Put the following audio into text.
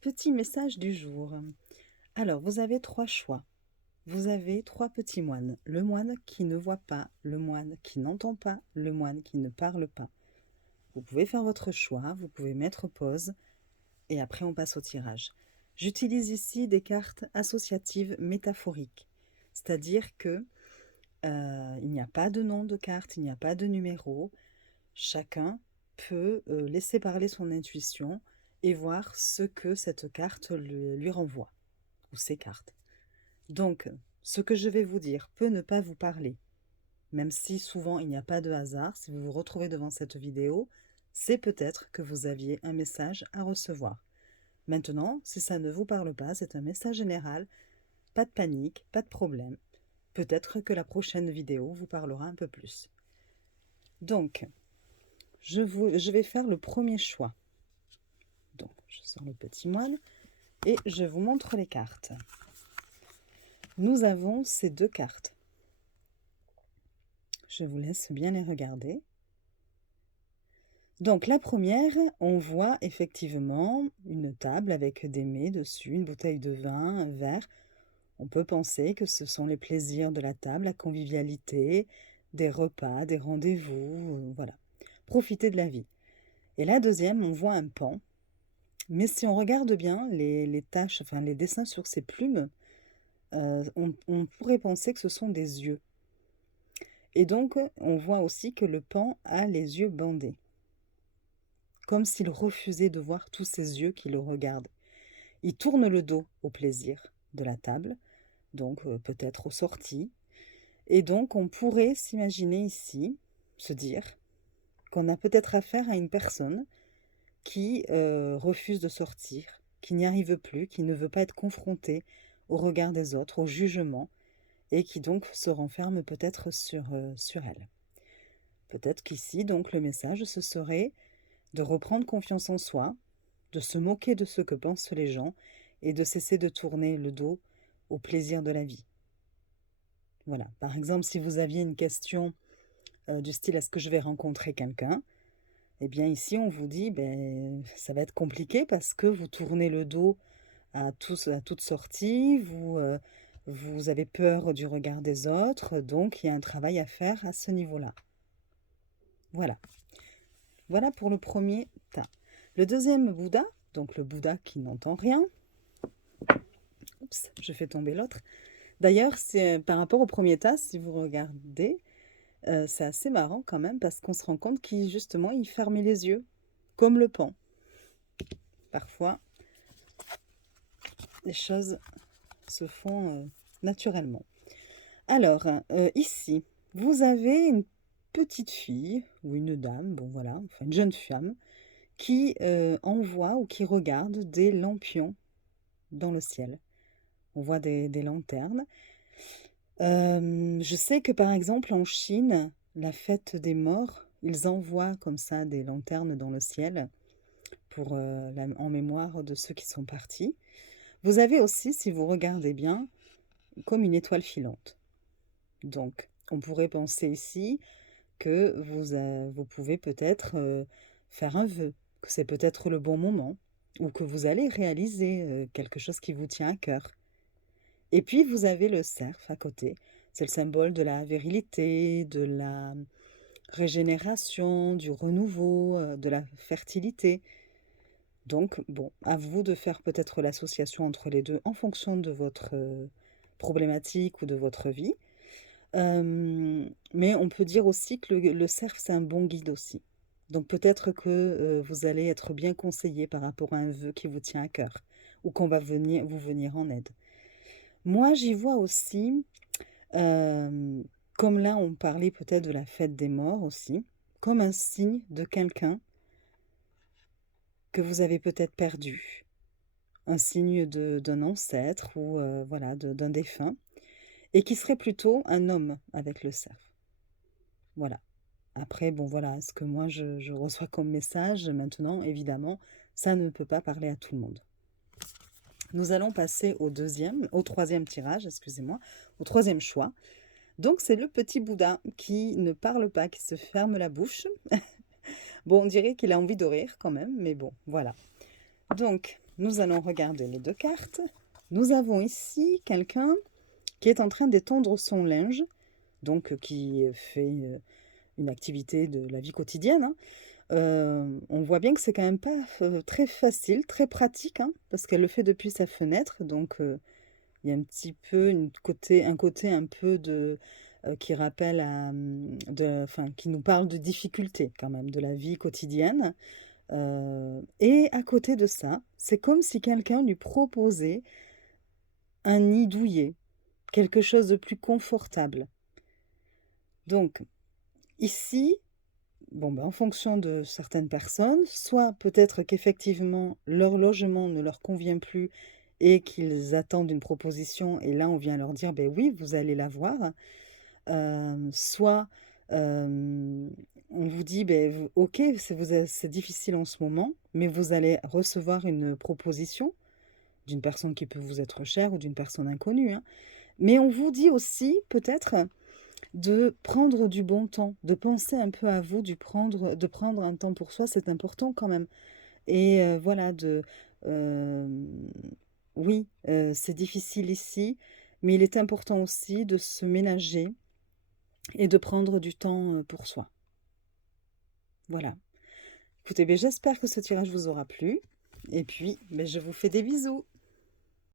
Petit message du jour. Alors, vous avez trois choix. Vous avez trois petits moines. Le moine qui ne voit pas, le moine qui n'entend pas, le moine qui ne parle pas. Vous pouvez faire votre choix, vous pouvez mettre pause et après on passe au tirage. J'utilise ici des cartes associatives métaphoriques, c'est-à-dire que il n'y a pas de nom de carte, il n'y a pas de numéro. Chacun peut laisser parler son intuition et voir ce que cette carte lui renvoie, ou ces cartes. Donc, ce que je vais vous dire peut ne pas vous parler, même si souvent il n'y a pas de hasard. Si vous vous retrouvez devant cette vidéo, c'est peut-être que vous aviez un message à recevoir. Maintenant, si ça ne vous parle pas, c'est un message général, pas de panique, pas de problème. Peut-être que la prochaine vidéo vous parlera un peu plus. Donc, je vais faire le premier choix. Donc, je sors le petit moine et je vous montre les cartes. Nous avons ces deux cartes. Je vous laisse bien les regarder. Donc la première, on voit effectivement une table avec des mets dessus, une bouteille de vin, un verre. On peut penser que ce sont les plaisirs de la table, la convivialité, des repas, des rendez-vous, voilà. Profiter de la vie. Et la deuxième, on voit un paon. Mais si on regarde bien les taches, enfin les dessins sur ces plumes, on pourrait penser que ce sont des yeux. Et donc, on voit aussi que le paon a les yeux bandés, comme s'il refusait de voir tous ces yeux qui le regardent. Il tourne le dos au plaisir de la table, donc peut-être aux sorties. Et donc, on pourrait s'imaginer ici, se dire qu'on a peut-être affaire à une personne qui refuse de sortir, qui n'y arrive plus, qui ne veut pas être confrontée au regard des autres, au jugement, et qui donc se renferme peut-être sur elle. Peut-être qu'ici, donc, le message, ce serait de reprendre confiance en soi, de se moquer de ce que pensent les gens et de cesser de tourner le dos au plaisir de la vie. Voilà. Par exemple, si vous aviez une question du style « Est-ce que je vais rencontrer quelqu'un ?» Eh bien ici, on vous dit ben, ça va être compliqué parce que vous tournez le dos à toute sortie, vous avez peur du regard des autres, donc il y a un travail à faire à ce niveau-là. Voilà. Voilà pour le premier tas. Le deuxième Bouddha, donc le Bouddha qui n'entend rien. Oups, je fais tomber l'autre. D'ailleurs, c'est par rapport au premier tas, si vous regardez, c'est assez marrant quand même parce qu'on se rend compte qu'il justement il fermait les yeux, comme le paon. Parfois, les choses se font naturellement. Alors, ici, vous avez une petite fille ou une dame, bon voilà, enfin une jeune femme, qui envoie ou qui regarde des lampions dans le ciel. On voit des lanternes. Je sais que par exemple en Chine, la fête des morts, ils envoient comme ça des lanternes dans le ciel pour, en mémoire de ceux qui sont partis. Vous avez aussi, si vous regardez bien, comme une étoile filante. Donc, on pourrait penser ici que vous pouvez peut-être faire un vœu, que c'est peut-être le bon moment, ou que vous allez réaliser quelque chose qui vous tient à cœur. Et puis, vous avez le cerf à côté. C'est le symbole de la virilité, de la régénération, du renouveau, de la fertilité. Donc, bon, à vous de faire peut-être l'association entre les deux en fonction de votre problématique ou de votre vie. Mais on peut dire aussi que le cerf, c'est un bon guide aussi. Donc peut-être que vous allez être bien conseillé par rapport à un vœu qui vous tient à cœur ou qu'on va vous venir en aide. Moi, j'y vois aussi, euh, comme là on parlait peut-être de la fête des morts aussi, comme un signe de quelqu'un que vous avez peut-être perdu, un signe d'un ancêtre ou voilà, d'un défunt, et qui serait plutôt un homme avec le cerf. Voilà. Après, bon voilà, ce que moi je reçois comme message maintenant, évidemment, ça ne peut pas parler à tout le monde. Nous allons passer au troisième tirage, excusez-moi, au troisième choix. Donc c'est le petit Bouddha qui ne parle pas, qui se ferme la bouche. Bon, on dirait qu'il a envie de rire quand même, mais bon, voilà. Donc, nous allons regarder les 2 cartes. Nous avons ici quelqu'un qui est en train d'étendre son linge, donc qui fait une activité de la vie quotidienne, hein. On voit bien que c'est quand même pas très facile, très pratique, hein, parce qu'elle le fait depuis sa fenêtre, donc il y a un petit peu un côté un peu qui rappelle enfin, qui nous parle de difficultés quand même, de la vie quotidienne. Et à côté de ça, c'est comme si quelqu'un lui proposait un nid douillet, quelque chose de plus confortable. Donc, ici, bon, ben, en fonction de certaines personnes, soit peut-être qu'effectivement leur logement ne leur convient plus et qu'ils attendent une proposition, et là on vient leur dire, ben oui, vous allez l'avoir. Soit on vous dit, ben, ok, c'est difficile en ce moment, mais vous allez recevoir une proposition d'une personne qui peut vous être chère ou d'une personne inconnue, hein. Mais on vous dit aussi peut-être de prendre du bon temps, de penser un peu à vous, de prendre un temps pour soi, c'est important quand même. Et voilà, euh, oui, c'est difficile ici, mais il est important aussi de se ménager et de prendre du temps pour soi. Voilà. Écoutez, ben, j'espère que ce tirage vous aura plu. Et puis, ben, je vous fais des bisous.